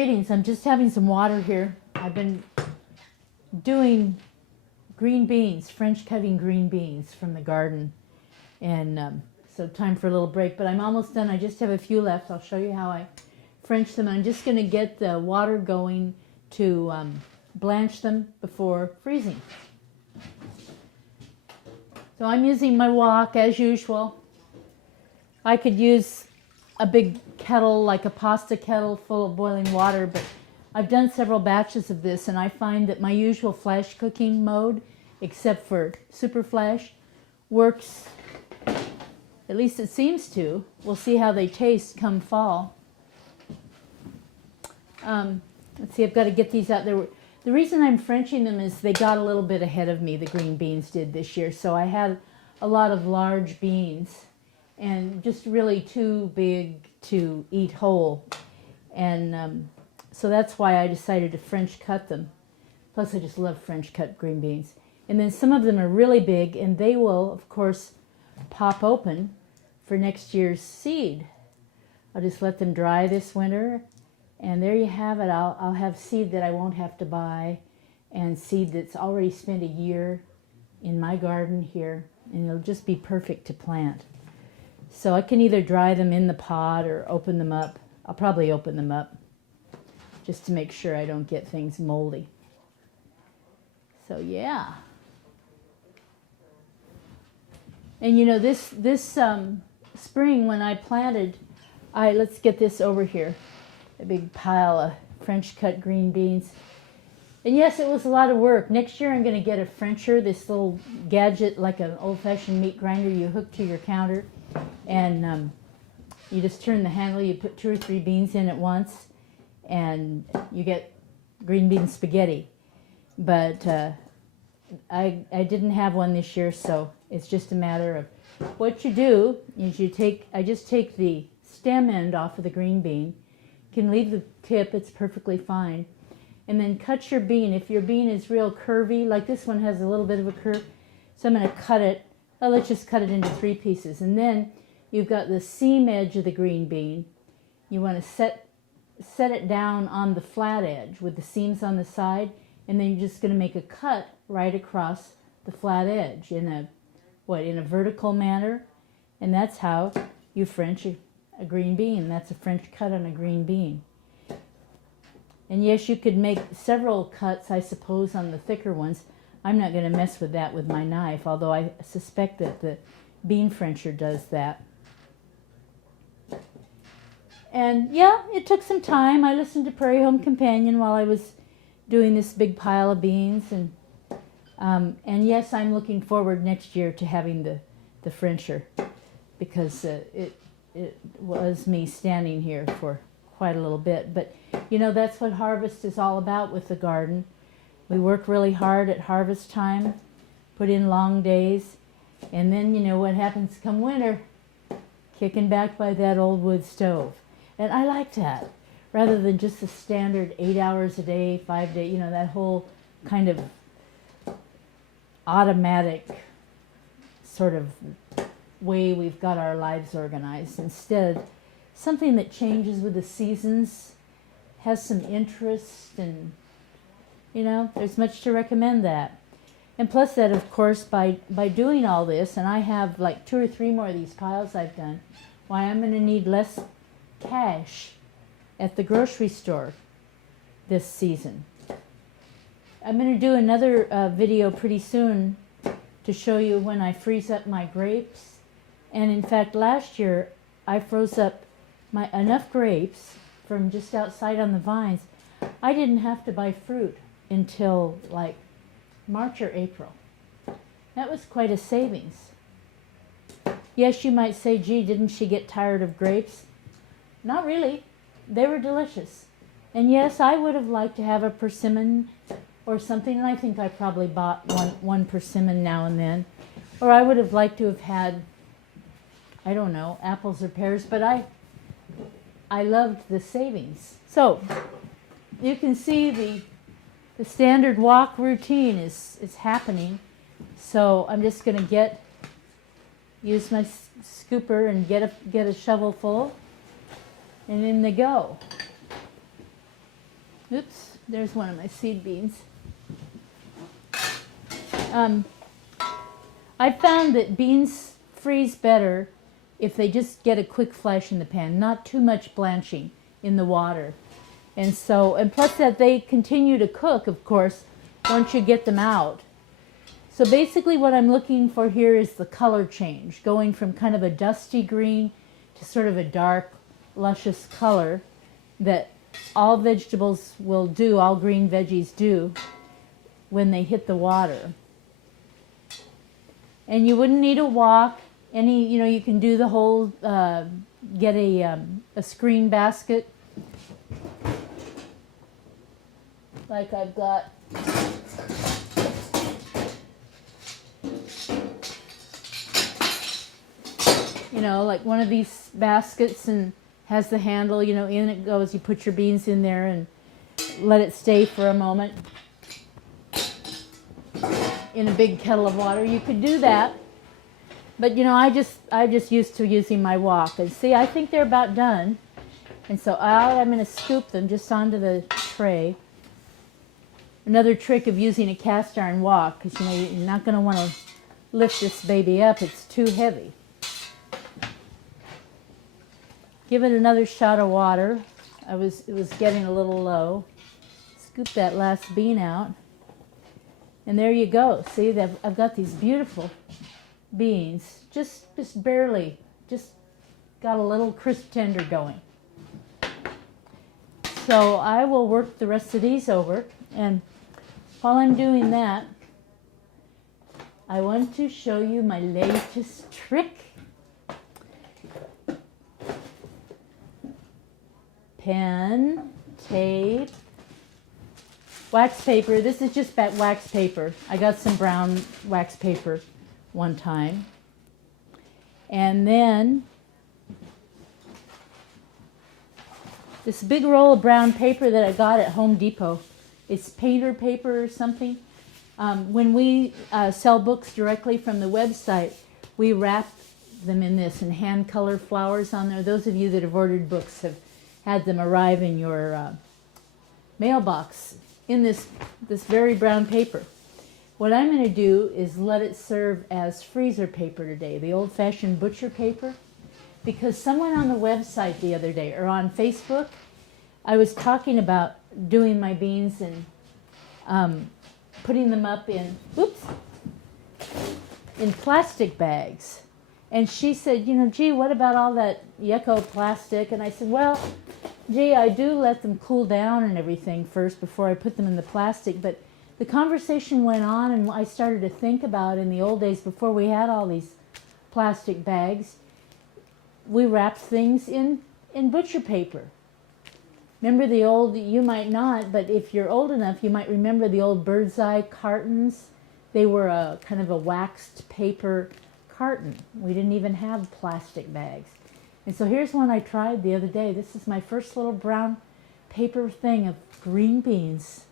Greetings. I'm just having some water here. I've been doing green beans, French cutting green beans from the garden. And so time for a little break, but I'm almost done. I just have a few left. I'll show you how I French them. I'm just going to get the water going to blanch them before freezing. So I'm using my wok as usual. I could use a big kettle, like a pasta kettle full of boiling water, but I've done several batches of this, and I find that my usual flash cooking mode, except for super flash, works, at least it seems to. We'll see how they taste come fall. Let's see, I've got to get these out there. The reason I'm Frenching them is they got a little bit ahead of me, the green beans did this year, so I had a lot of large beans and just really too big to eat whole. And so that's why I decided to French cut them. Plus I just love French cut green beans. And then some of them are really big, and they will, of course, pop open for next year's seed. I'll just let them dry this winter, and there you have it. I'll have seed that I won't have to buy, and seed that's already spent a year in my garden here, and it'll just be perfect to plant. So I can either dry them in the pot or open them up. I'll probably open them up just to make sure I don't get things moldy. So yeah. And you know, this spring when I planted, let's get this over here, a big pile of French cut green beans. And yes, it was a lot of work. Next year I'm going to get a Frencher, this little gadget like an old-fashioned meat grinder you hook to your counter. And you just turn the handle, you put 2 or 3 beans in at once, and you get green bean spaghetti. But I didn't have one this year, so it's just a matter of what you do is I just take the stem end off of the green bean. You can leave the tip, it's perfectly fine. And then cut your bean. If your bean is real curvy, like this one has a little bit of a curve, so I'm going to cut it. Let's just cut it into 3 pieces. And then you've got the seam edge of the green bean. You want to set it down on the flat edge with the seams on the side, and then you're just going to make a cut right across the flat edge in a vertical manner. And that's how you French a green bean. That's a French cut on a green bean. And yes, you could make several cuts, I suppose, on the thicker ones. I'm not going to mess with that with my knife, although I suspect that the bean Frencher does that. And yeah, it took some time. I listened to Prairie Home Companion while I was doing this big pile of beans. And yes, I'm looking forward next year to having the Frencher, because it was me standing here for quite a little bit. But you know, that's what harvest is all about with the garden. We work really hard at harvest time, put in long days, and then you know what happens come winter, kicking back by that old wood stove. And I like that, rather than just the standard 8 hours a day, 5 days, you know, that whole kind of automatic sort of way we've got our lives organized. Instead, something that changes with the seasons, has some interest, and you know, there's much to recommend that. And plus that, of course, by doing all this, and I have like 2 or 3 more of these piles I've done, why I'm going to need less cash at the grocery store this season. I'm going to do another video pretty soon to show you when I freeze up my grapes. And in fact, last year I froze up enough grapes from just outside on the vines. I didn't have to buy fruit until like March or April. That was quite a savings. Yes, you might say, gee, didn't she get tired of grapes? Not really. They were delicious. And yes, I would have liked to have a persimmon or something, and I think I probably bought one persimmon now and then. Or I would have liked to have had, I don't know, apples or pears, but I loved the savings. So you can see the standard wok routine is happening. So I'm just going to use my scooper and get a shovel full, and in they go. Oops, there's one of my seed beans. I found that beans freeze better if they just get a quick flash in the pan, not too much blanching in the water. And so, and plus that they continue to cook, of course, once you get them out. So basically what I'm looking for here is the color change, going from kind of a dusty green to sort of a dark, luscious color that all vegetables will do, all green veggies do, when they hit the water. And you wouldn't need a wok. You can do the whole, get a screen basket, like I've got. Like one of these baskets, and has the handle, in it goes, you put your beans in there and let it stay for a moment in a big kettle of water. You could do that, but I just used to using my wok. And see, I think they're about done, and so I'm going to scoop them just onto the tray. Another trick of using a cast iron wok, because you're not going to want to lift this baby up, it's too heavy. Give it another shot of water. It was getting a little low. Scoop that last bean out. And there you go. See, I've got these beautiful beans. Just barely, just got a little crisp tender going. So I will work the rest of these over. And while I'm doing that, I want to show you my latest trick. Pen, tape, wax paper. This is just wax paper. I got some brown wax paper one time. And then this big roll of brown paper that I got at Home Depot. It's painter paper or something. When we sell books directly from the website, we wrap them in this and hand color flowers on there. Those of you that have ordered books have had them arrive in your mailbox in this very brown paper. What I'm going to do is let it serve as freezer paper today, the old-fashioned butcher paper, because someone on the website the other day, or on Facebook, I was talking about doing my beans and putting them up in plastic bags. And she said, gee, what about all that yucco plastic? And I said, well, gee, I do let them cool down and everything first before I put them in the plastic. But the conversation went on, and I started to think about in the old days, before we had all these plastic bags, we wrapped things in butcher paper. Remember the old, you might not, but if you're old enough, you might remember the old Bird's Eye cartons. They were a kind of a waxed paper carton. We didn't even have plastic bags. And so here's one I tried the other day. This is my first little brown paper thing of green beans.